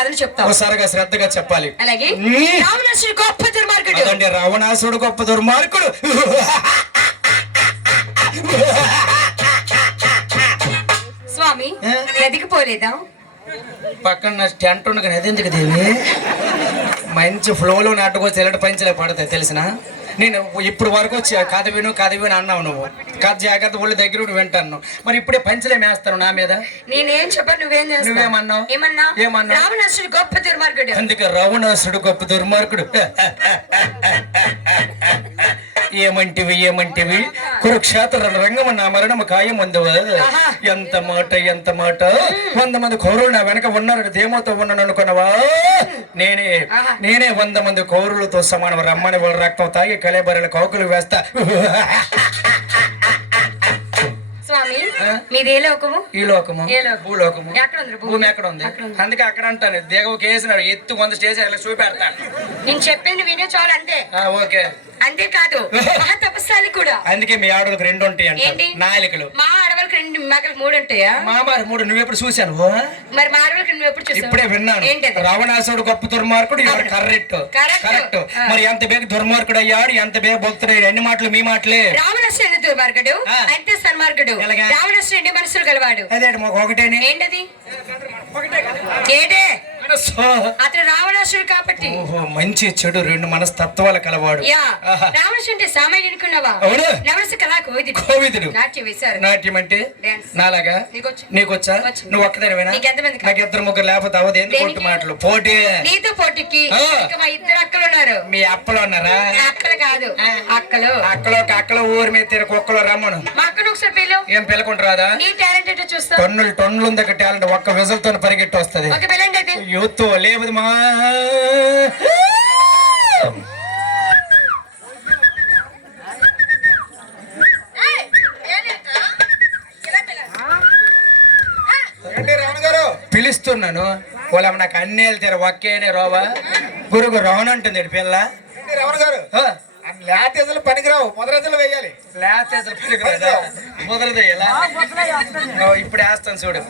కథను చెప్తాం ఒకసారిగా శ్రద్ధగా చెప్పాలి. అలాగే. రావణాసుడు గొప్ప దుర్మార్గుడు. అదండి రావణాసుడు గొప్ప దుర్మార్గుడు. స్వామి ఏ? నదికి పోలేదా? పక్కన టెంట్ ఉండగా ఎందుకు దేవి? మంచి ఫ్లోలో నాటుకొచ్చి ఎల్లటి పంచలే పడతాయి తెలిసిన? నేను ఇప్పుడు వరకు వచ్చి కథ విను కథ విను అన్నావు నువ్వు. కథ జాగ్రత్త ఒళ్ళు దగ్గర వింటాను మరి ఇప్పుడే పంచలే మేస్తాను నా మీద? నేనేం చెప్పాను నువ్వేం చేస్తావు? నువ్వేమన్నావు? ఏమన్నా ఏమన్నావు? రావణాసుడు గొప్ప దుర్మార్గుడు. అందుకే రావణాసుడు గొప్ప దుర్మార్గుడు. ఏమంటివి ఏమంటివి? కురుక్షేత్ర రంగము నా మరణము ఖాయమందువ ఆహా. ఎంత మాట ఎంత మాట. వంద మంది కౌరులు నా వెనక ఉన్నారు ధీమతో ఉన్నాను అనుకున్నావా? నేనే. నేనే వంద మంది కౌరులతో సమానం రమ్మని వాళ్ళ రక్తం తాగి కలేబరల కౌకులు వేస్తా? మీది ఏ లోకము? ఈ లోకము? భూలోకము. ఉంది భూమి? ఎక్కడ ఉంది ఉంది. అందుకే అక్కడ అంటాను దిగవ కేసినాడు ఎత్తు వంద స్టేజ్ అలా చూపెడతాను. నేను చెప్పింది వినే చాలు అంతే. ఓకే. అంతేకాదు మహా తపస్సాలి కూడా. అందుకే మీ ఆడలకు రెండు ఉంటాయి అంట ఏంటి? నాయకులు మా ఆడవాళ్ళకి రెండు మగలకు మూడు ఉంటాయా? మామారి మూడు నువ్వు ఎప్పుడు చూశాను మరి మా ఆడవాళ్ళకి నువ్వు ఎప్పుడు చూసావు? ఇప్పుడే విన్నాను. ఏంటది? రావణాసుడు గొప్ప దుర్మార్గుడు ఎవరు కరెక్ట్. Correct. కరెక్ట్. ఆ. మరి ఎంత బేగ దుర్మార్గుడు అయ్యాడు ఎంత బేగ భక్తుడు అన్ని మాటలు మీ మాటలే. రావణాసుడు దుర్మార్గుడు? ఆ. అయితే సన్మార్గుడు. ఎలాగా? రావణాసుడు ఎన్ని మనసులు గలవాడు? అదే మాకు ఒకటేనే? ఏంటది? సో, అతను రావణాసుడు కాబట్టి. ఓహో మంచి చెడు రెండు మనస్తత్వాలు కలవాడు. రావణాసుడు అంటే సామాన్య అనుకున్నావా? అవును. నవరస కళా కోవిది కోవిదుడు. నాట్యం వేశారు. నాట్యం అంటే. నాలాగా? నీకొచ్చు. నీకొచ్చా? వచ్చు. నువ్వు కావాలి? నాకు ఇద్దరు ముగ్గురు లేకపోతే అవదు ఎందుకు? కొట్టు మాటలు? పోటీ. నీతో పోటీకి మా ఇద్దరు అక్కలు ఉన్నారు. మీ అప్పలో ఉన్నారా? అక్కలు కాదు. అక్కలు. అక్కలో అక్కలో ఊరి మీద తిరగ కుక్కలో రమ్మను. మా అక్కను ఒకసారి పిలు. ఏం పిలకుంటారాదా నీ టాలెంట్ చూస్తా. టన్నులు టన్నులు ఉంది టాలెంట్. ఒక్క విజలతో పరిగెట్టి వస్తుంది పిల్లండి అయితే యూత్ లేదు మా పిలుస్తున్నాను. వాళ్ళ నాకు అన్ని వెళ్తారు ఒక్కేనే రోవా? గురుగు రౌన్ అంటుంది పిల్ల. రమణ గారు? ఆ, లేత ఎజలు పనికిరావు మొదలెజలు వేయాలి. లేతే అసలు పిలుగురాదా? మొదలుదే ఇలా ఓ, ఇప్పుడు వేస్తాను చూడు.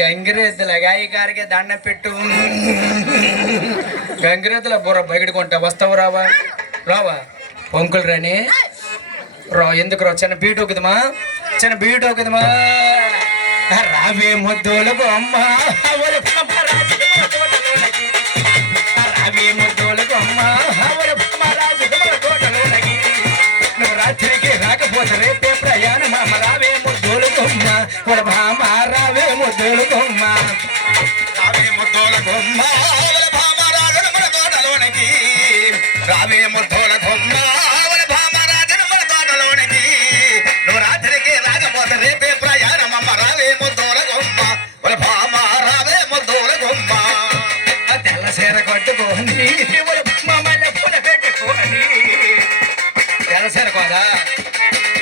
గంగిరెద్దుల గాయ గారికి దండ పెట్టు. గంగిరెద్దుల బుర్ర బయట వస్తావు రావా? రావా? పొంకులు రాని రా ఎందుకు రా? చిన్న బీట్ ఒకదమా చిన్న బీట్ ఒకదమా రావే ముద్దులకు అమ్మా రావే ముద్దోల బొమ్మ ఒరే భామ మన తోటలోనకి. రావే ముద్ద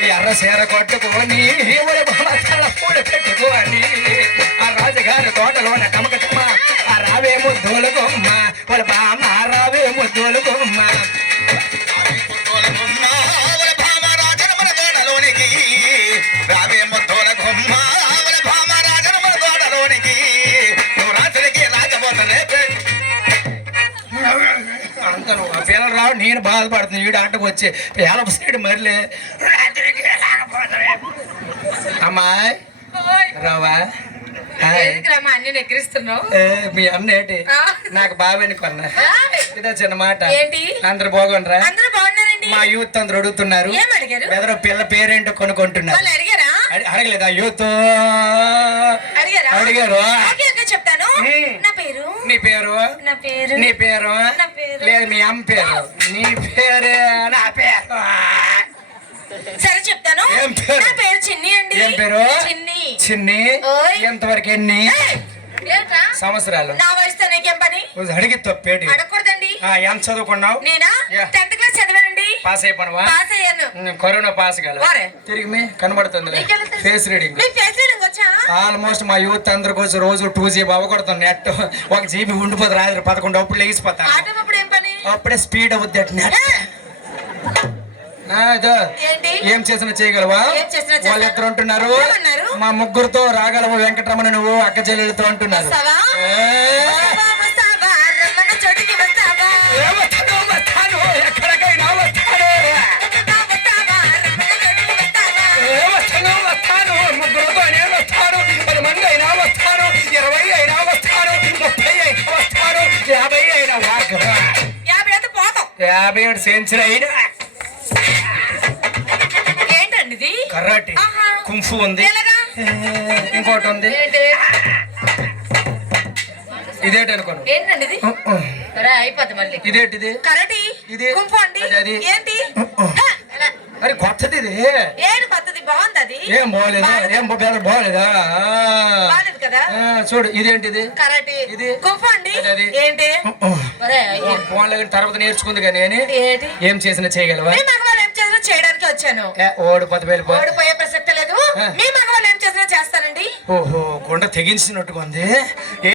ఎర్ర సేర కొట్టుకొని ఒరే పూలు పెట్టుకొని ఆ రాజుగారి తోటలోన టమక టమ ఆ రావే ముద్దుల కొమ్మ ఒరే బామ్మ ఆ రావే ముద్దుల కొమ్మ, మన రావే ముద్దుల మన పిల్లలు రావు నేను బాధపడుతున్నాను. వీడు ఆటకు వచ్చి పేల సైడ్ మరిలే. అమ్మాయి రావా అన్ని మీ అన్న ఏంటి నాకు బాబాని కొన్నా. ఇదో చిన్న మాట? అందరు బాగుండ్రా మా యూత్ అందరు అడుగుతున్నారు. ఎదరో పిల్ల పేరేంటో కొనుక్కుంటున్నారు. అడగలేదా యూత్? అడిగారా? చెప్తాను. పేరు? నీ పేరు? నా పేరు? నీ పేరు? నా పేరు. లేదు మీ అమ్మ పేరు. నీ పేరు? నా పేరు? సరే చెప్తాను? నా పేరు చిన్ని అండి. ఏం పేరు? చిన్ని. చిన్ని. ఓయ్. ఎంతవరకు ఎన్ని? సంవత్సరాలు. నా వయసుతో నీకేం పని? అడిగి తప్పేటి? అడగకూడదండి. ఆ, ఎంత చదువుకున్నావు? నేనా. టెన్త్ క్లాస్ చదివానండి. పాస్ అయిపోయినవా? పాస్ అయ్యాను. ఉమ్, కరోనా పాస్ వారే. తిరిగి మీ కనబడుతుంది నీకెలా తెలుసు? ఫేస్ రీడింగ్ మీకు ఫేస్ రీడింగ్ వచ్చా? ఆల్మోస్ట్ మా యూత్ అందరికి వచ్చి రోజు టూ జీబీ అవ్వకూడదు. నెట్ ఒక జీబీ ఉండిపోతుంది రాత్రి పదకొండు అప్పుడు లేచిపోతా ఆటో అప్పుడు ఏం పని? అప్పుడే స్పీడ్ అవుద్ది నెట్. ఇదో ఏంటి ఏం చేసినా చేయగలవా. వాళ్ళిద్దరు అంటున్నారు ఏమన్నారు? మా ముగ్గురుతో రాగలవు వెంకటరమణ నువ్వు అక్క చెల్లెలతో అంటున్నారు యాభై ఏడు సెంచరీ అయినా. కుంఫు ఉంది. ఇంకోటి ఉంది. ఇదేంటి అనుకోను. ఏంటండి అయిపోద్ది మళ్ళీ. ఇదేంటిది కరటి ఇది. అండి. అది. ఏంటి? మరి కొత్తది ఇది. కొత్తది? బాగుంది అది? ఏం బాగోలేదా? ఏం బాగా బాగోలేదా? కదా? చూడు ఇదేంటిది కరాటి ఇది. అండి. అది. ఏంటి? తర్వాత నేర్చుకుంది కానీ ఏం చేసినా చేయగలవా? చేయడానికి వచ్చాను. ఏ, ఓడి పది వేలు పో. ఓడిపోయే ప్రసక్తి. మీ మగవాళ్ళు ఏం చేసినా చేస్తారండి? ఓహో కొండ తెగించినట్టుగా ఉంది.